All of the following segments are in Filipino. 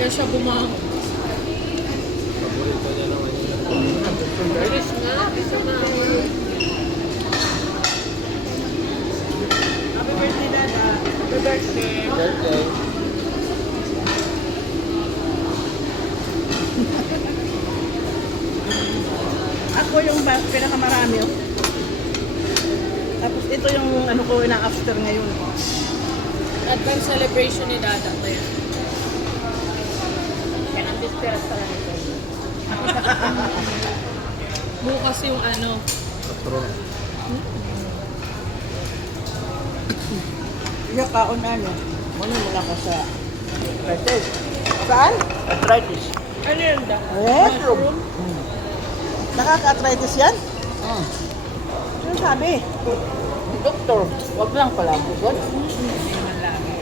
Kaya siya bumangon. Paborito niya naman yun. Bilis nga, bisa nga. Happy birthday, Dada. Happy birthday. Birthday. Ako yung pinakamarami. Oh. Tapos ito yung ano ko na after ngayon. Advance celebration ni Dada. Kaya. Kaya ang distress pala nito. Bukas yung ano. Patron. Yung kaon ano. Muna mula ko sa arthritis. Saan? Arthritis. Ano yun, Da? Mushroom. Nakaka-arthritis yan? Ano sabi? Doktor, wag lang pala. Good? Hindi naman lagi.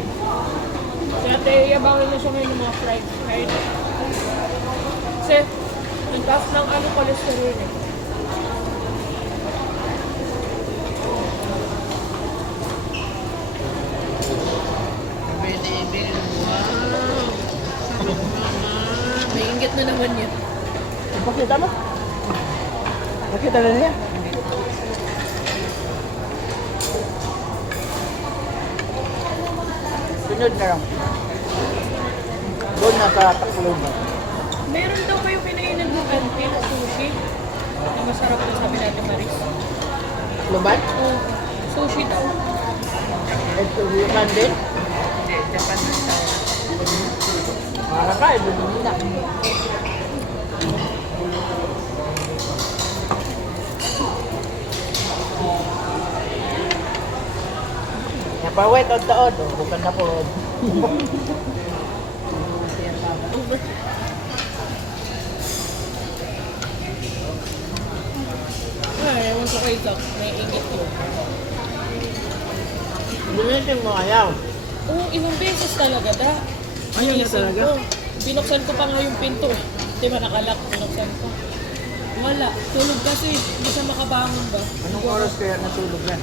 Si Ate Iya, bawal na siya ngayon ng mga fried kahit. Kasi, ang taas ng ano cholesterol eh. Wow! Sarap naman. May inggit na naman yan. Pakita mo? Nakita na niya? Sunod na lang. Doon na sa Tacloban. Meron daw kayo kinainan ng kantin, sushi. Na masarap na sabi natin, Maris. Tacloban? Oh, sushi daw. Ito yung din. Hindi, Japan na siya. Para ka, doon nila. Napawet ang taon, bukan na po. Ay, ewan ko kay Zach. May ingit ko. Bilisin mo ayaw. Oo, ilang beses talaga, Da. Ayaw na Naisip talaga? ko. Binuksan ko pa nga yung pinto eh. Di ba nakalak? Binuksan ko. Wala. Tulog kasi. Hindi siya makabangon ba? Anong oras kaya natulog yan?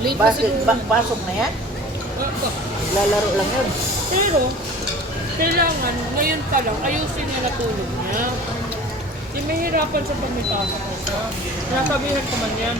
Late na siguro. Pasok na yan? Baka. Lalaro lang yun. Pero, kailangan, ngayon pa lang, ayusin niya na tulog niya. Di mahirapan siya pag may pasok ko siya. Nasabihan ko man yan.